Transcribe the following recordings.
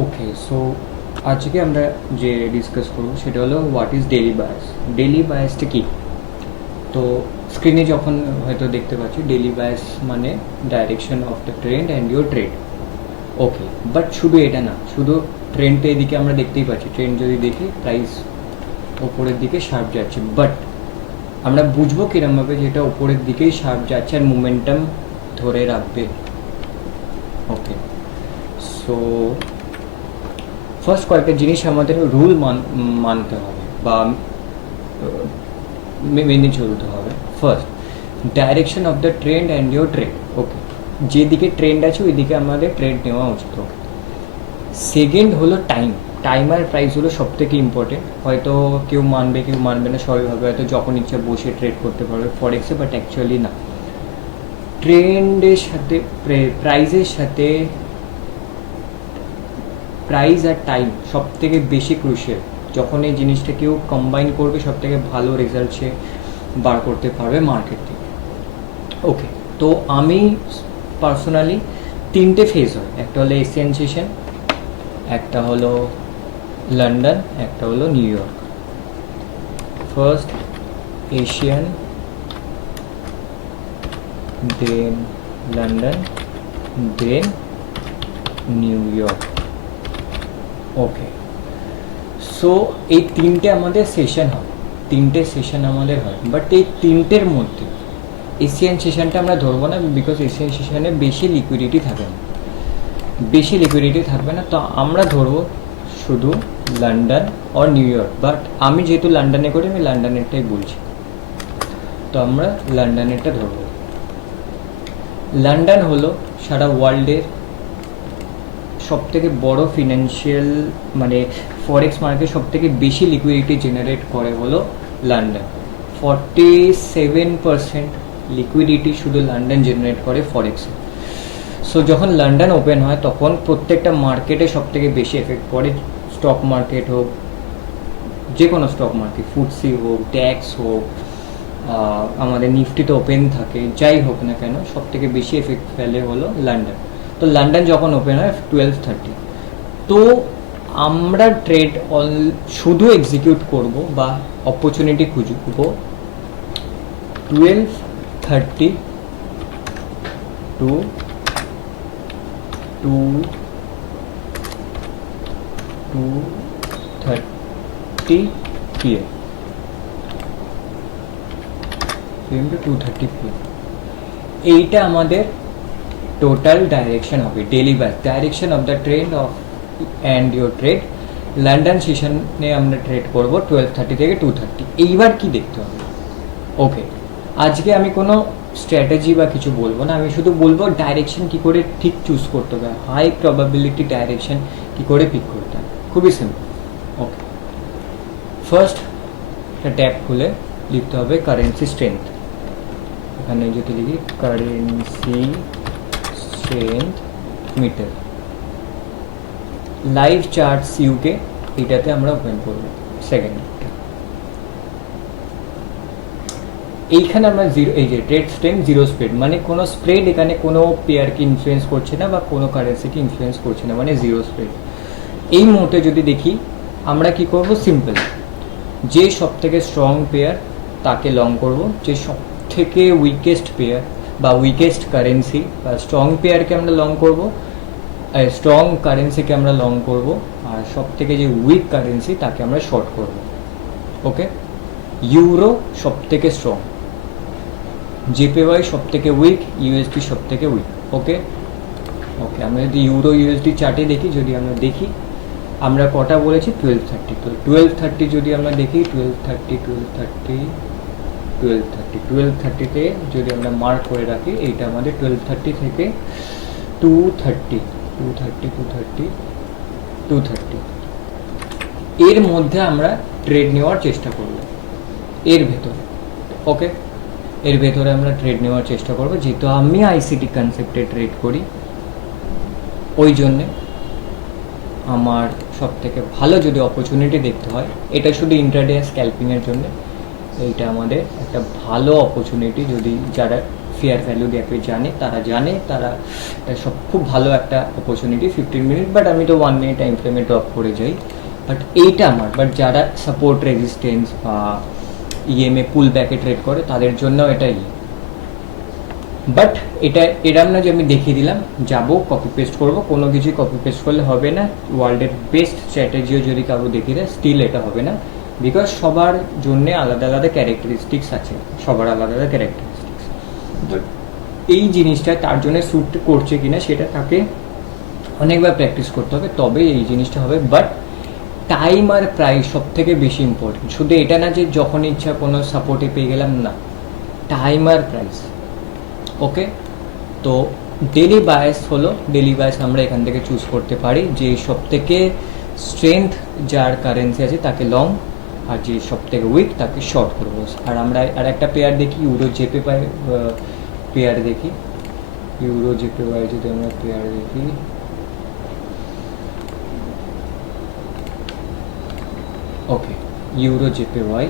ওকে, so আজকে আমরা যে ডিসকাস করব সেটা হলো what is daily bias. Daily বায়াসটা কী? তো স্ক্রিনে যখন হয়তো দেখতে পাচ্ছি, ডেলি বায়াস মানে direction of the trend and your trade. Okay, but শুধু এটা না, শুধু ট্রেন্ডটা এদিকে আমরা দেখতেই পাচ্ছি, ট্রেন্ড যদি দেখি প্রাইস ওপরের দিকে শার্প যাচ্ছে, বাট আমরা বুঝবো কিরমভাবে যেটা ওপরের দিকেই শার্প যাচ্ছে আর মোমেন্টাম ধরে রাখবে। ওকে, সো ফার্স্ট কয়েকটা জিনিস আমাদের রুল মানতে হবে বা মেনে চলতে হবে। First, direction of the trend and your trade. Okay, যেদিকে ট্রেন্ড আছে ওই দিকে আমাদের ট্রেড নেওয়া উচিত। ওকে, সেকেন্ড হলো টাইম। টাইম আর প্রাইস হলো সব থেকে ইম্পর্টেন্ট। হয়তো কেউ মানবে কেউ মানবে না, সবাই ভাবে হয়তো যখন ইচ্ছা বসে ট্রেড করতে পারবে ফরেক্সে, বাট অ্যাকচুয়ালি না। ট্রেন্ডের সাথে প্রাইসের সাথে প্রাইস আর টাইম সব থেকে বেশি ক্রুশিয়াল। যখন এই জিনিসটা কেউ কম্বাইন করবে সব থেকে ভালো রেজাল্ট সে বার করতে পারবে মার্কেট থেকে। ওকে, তো আমি পার্সোনালি তিনটে ফেজ হয়, একটা হলো এশিয়ান সেশন, একটা হলো লন্ডন, একটা হলো নিউ ইয়র্ক। ফার্স্ট এশিয়ান, দেন লন্ডন, দেন নিউ ইয়র্ক। ওকে, সো এই তিনটে আমাদের সেশন হয়, তিনটে সেশন আমাদের হয়, বাট এই তিনটের মধ্যে এশিয়ান সেশনটা আমরা ধরবো না, বিকজ এশিয়ান সেশনে বেশি লিকুইডিটি থাকে না, বেশি লিকুইডিটি থাকবে না। তো আমরা ধরবো শুধু লন্ডন আর নিউ ইয়র্ক, বাট আমি যেহেতু লন্ডনে করি আমি লন্ডনেরটাই বলছি, তো আমরা লন্ডনেরটা ধরবো। লন্ডন হলো সারা ওয়ার্ল্ডের সব থেকে বড় ফিনান্সিয়াল মানে ফরেক্স মার্কেট, সব থেকে বেশি লিকুইডিটি জেনারেট করে হলো লন্ডন। 47% লিকুইডিটি শুধু লন্ডন জেনারেট করে ফরেক্সে। সো যখন লন্ডন ওপেন হয় তখন প্রত্যেকটা মার্কেটে সব থেকে বেশি এফেক্ট পড়ে, স্টক মার্কেট হোক, যে কোনো স্টক মার্কেট, ফুটসি হোক, ট্যাক্স হোক, আমাদের নিফটিতে ওপেন থাকে, যাই হোক না কেন সব থেকে বেশি এফেক্ট ফেলে হলো লন্ডন। তো লন্ডন যখন ওপেন হয় 12:30, তো আমরা ট্রেড শুধু এক্সিকিউট করব বা অপরচুনিটি খুঁজব 12:30 টু 2:30 PM, 2:30 PM। এইটা আমাদের টোটাল ডাইরেকশন হবে, daily bus direction of the trend of and your trade. London সেশনে আমরা ট্রেড করব 12:30 থেকে 2:30। এইবার কি দেখতে হবে? ওকে, আজকে আমি কোনো স্ট্র্যাটেজি বা কিছু বলবো না, আমি শুধু বলবো ডাইরেকশন কী করে ঠিক চুজ করতে হবে, হাই প্রবাবিলিটি ডাইরেকশন কী করে পিক করতে হবে, খুবই সিম্পল। ওকে, ফার্স্ট একটা ট্যাব খুলে লিখতে হবে কারেন্সি স্ট্রেংথ। এখানে যদি লিখি currency strength meter, live charts UK, এটাতে আমরা ওপেন করবো। সেকেন্ড, এইখানে আমরা জিরো, এই যে ট্রেড স্ট্রেংথ জিরো স্প্রেড, মানে কোনো স্প্রেড এখানে কোনো পেয়ারকে ইনফ্লুয়েন্স করছে না বা কোনো কারেন্সিকে ইনফ্লুয়েন্স করছে না, মানে জিরো স্প্রেড। এই মুহূর্তে যদি দেখি আমরা কি করব, সিম্পল, যে সব থেকে স্ট্রং পেয়ার তাকে লং করব, যে সব থেকে উইকেস্ট পেয়ার বা উইকেস্ট কারেন্সি বা স্ট্রং পেয়ারকে আমরা লং করব, স্ট্রং কারেন্সিকে আমরা লং করব, আর সব থেকে যে উইক কারেন্সি তাকে আমরা শর্ট করব। ওকে, ইউরো সব থেকে স্ট্রং, জেপিওয়াই সব থেকে উইক, ইউএসডি সব থেকে উইক। ওকে ওকে, আমরা যদি ইউরো ইউএসডি চার্টে দেখি, যদি আমরা দেখি আমরা কটা বলেছি 12:30, তো 12:30 যদি আমরা দেখি 12:30তে যদি আমরা মার্ক করে রাখি, এইটা আমাদের 12:30 থেকে 2:30 এর মধ্যে আমরা ট্রেড নেওয়ার চেষ্টা করব, এর ভেতরে। ওকে, এর ভেতরে আমরা ট্রেড নেওয়ার চেষ্টা করব, যেহেতু আমি আইসিটি কনসেপ্টে ট্রেড করি, ওই জন্যে আমার সব থেকে ভালো যদি অপরচুনিটি দেখতে হয়, এটা শুধু ইন্ট্রাডে স্ক্যাল্পিংয়ের জন্য এইটা আমাদের একটা ভালো অপরচুনিটি। যদি যারা ফেয়ার ভ্যালু গ্যাপে তারা সব খুব ভালো একটা অপরচুনিটি 15 মিনিট, বাট আমি তো 1 মিনিট টাইম ফ্রেমে ড্রপ করে যাই। বাট এইটা আমার, বাট যারা সাপোর্ট রেজিস্ট্যান্স বা ইএমএ পুল ব্যাকে ট্রেড করে তাদের জন্য এটাই। বাট এটা এরম না যে আমি দেখিয়ে দিলাম যাব কপি পেস্ট করবো, কোনো কিছু কপি পেস্ট করলে হবে না। ওয়ার্ল্ডের বেস্ট স্ট্র্যাটেজিও যদি কারো দেখিয়ে দেয় স্টিল এটা হবে না, বিকজ সবার জন্যে আলাদা আলাদা ক্যারেক্টারিস্টিক্স আছে, সবার আলাদা আলাদা ক্যারেক্টারিস্টিক্স। বাট এই জিনিসটা তার জন্য স্যুট করছে কিনা সেটা তাকে অনেকবার প্র্যাকটিস করতে হবে, তবে এই জিনিসটা হবে। বাট টাইম আর প্রাইস সব থেকে বেশি ইম্পর্টেন্ট। শুধু এটা না যে যখন ইচ্ছা কোনো সাপোর্টে পেয়ে গেলাম, না, টাইম আর প্রাইস। ওকে, তো ডেলি বায়াস হলো, ডেলি বায়াস আমরা এখান থেকে চুজ করতে পারি যে সব থেকে স্ট্রেংথ যার কারেন্সি আছে তাকে লং, আর যে সব থেকে উইক তাকে শর্ট করবো। আর আমরা আর একটা পেয়ার দেখি, ইউরো জেপে পেয়ার দেখি, ইউরো জেপে যদি আমরা পেয়ার দেখি, ওকে, ইউরো জেপে ওয়াই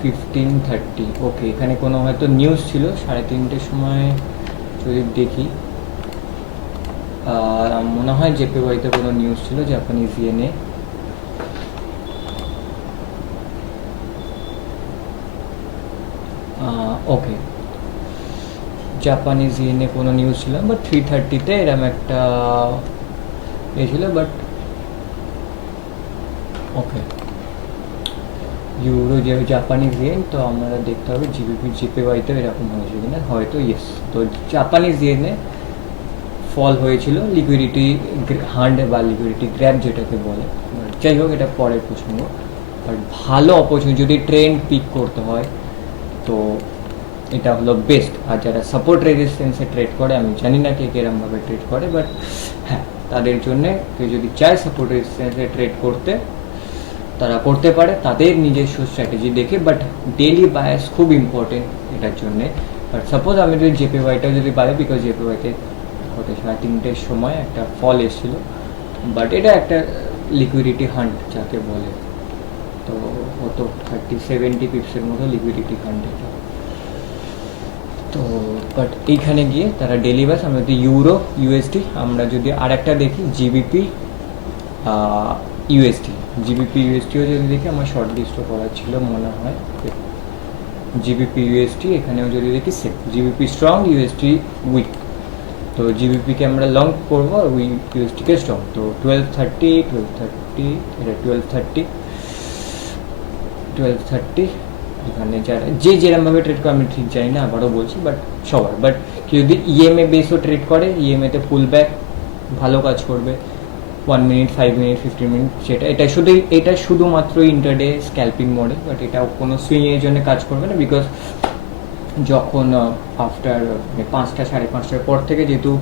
1530। ওকে, এখানে কোনো হয়তো নিউজ ছিল 3:30 সময় যদি দেখি, আর মনে হয় জেপে ওয়াইতে কোনো নিউজ ছিল, জাপানিজ ইয়েনে। ওকে, জাপানিজ ইয়েনে কোনো নিউজ ছিল, বাট 3:30-তে এরম একটা এ ছিল। বাট ওকে, ইউরো যে জাপানিজ ইয়েন, তো আমরা দেখতে হবে জিপে ওয়াইতে এরকম হয়েছে কিনা, হয়তো ইয়েস। তো জাপানিজ ইয়েনে ফল হয়েছিল, লিকুইডিটি হান্ড বা লিকুইডিটি গ্র্যাব যেটাকে বলে। যাই হোক, এটা পরের প্রসঙ্গ। বাট ভালো অপরচুনিটি যদি ট্রেন্ড পিক করতে হয় তো এটা হলো বেস্ট। আর যারা সাপোর্ট রেজিস্ট্যান্সে ট্রেড করে, আমি জানি না কে কিরমভাবে ট্রেড করে, বাট হ্যাঁ, তাদের জন্যে কেউ যদি চায় সাপোর্ট রেজিস্ট্যান্সে ট্রেড করতে, তারা করতে পারে তাদের নিজস্ব স্ট্র্যাটেজি দেখে। বাট ডেলি বায়াস খুব ইম্পর্টেন্ট এটার জন্যে। বাট সাপোজ আমি যদি জেপি ওয়াইটাও যদি পাই, বিকজ জেপি ওয়াইতে হতে 3:30-র সময় একটা ফল এসেছিলো, বাট এটা একটা লিকুইডিটি হান্ট যাকে বলে, তো হতো 30-70 পিপসের মতো লিকুইডিটি হান্ট এটা। তো বাট এইখানে গিয়ে তারা ডেলি বাস, আমরা যদি ইউরো ইউএসডি, আমরা যদি আর একটা দেখি জিবিপি ইউএসডি, জিবিপি ইউএসডিও যদি দেখি, আমার শর্ট লিস্টও করা ছিল মনে হয়। জিবিপি ইউএসডি এখানেও যদি দেখি same, GBP strong, USD weak. তো জিবিপিকে আমরা লং করবো আর ইউএসডিকে স্ট্রং। তো 1230 এটা 1230 এখানে যারা যে যেরমভাবে ট্রেড করে আমি ঠিক জানি না, আবারও বলছি, বাট সবার। বাট কেউ যদি ইএমএ বেসও ট্রেড করে, ইএমএতে পুল ব্যাক ভালো কাজ করবে, 1 মিনিট, 5 মিনিট, 15 মিনিট, সেটা এটা শুধুমাত্র ইন্টারডে স্ক্যাল্পিং মোডে। বাট এটা কোনো সুইংয়ের জন্য কাজ করবে না, বিকজ যখন আফটার 5টা 5:30টার পর থেকে, যেহেতু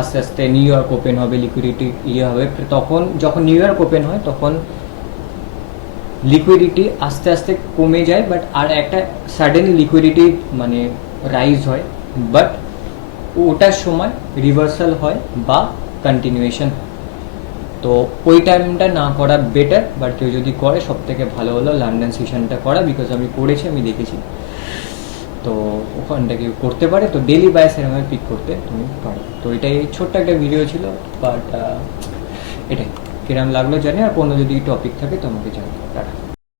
আস্তে আস্তে নিউ ইয়র্ক ওপেন হবে, লিকুইডিটি হবে, তখন যখন নিউ ইয়র্ক ওপেন হয় তখন লিকুইডিটি আস্তে আস্তে কমে যায়, বাট আর একটা সাডেন লিকুইডিটি মানে রাইজ হয়, বাট ওটার সময় রিভার্সাল হয় বা কন্টিনিউয়েশন। তো ওই টাইমটা না করা বেটার, বাট কেউ যদি করে সব থেকে ভালো হলো লন্ডন সেশনটা করা, বিকজ আমি করেছি, আমি দেখেছি। তো ওখানটা কেউ করতে পারে, তো ডেলি বায়াস এরকম পিক করতে তুমি পারো। তো এটাই ছোট্ট একটা ভিডিও ছিল, বাট এটাই কিরম লাগলো জানি। আর কোনো যদি টপিক থাকে তো আমাকে জানাও।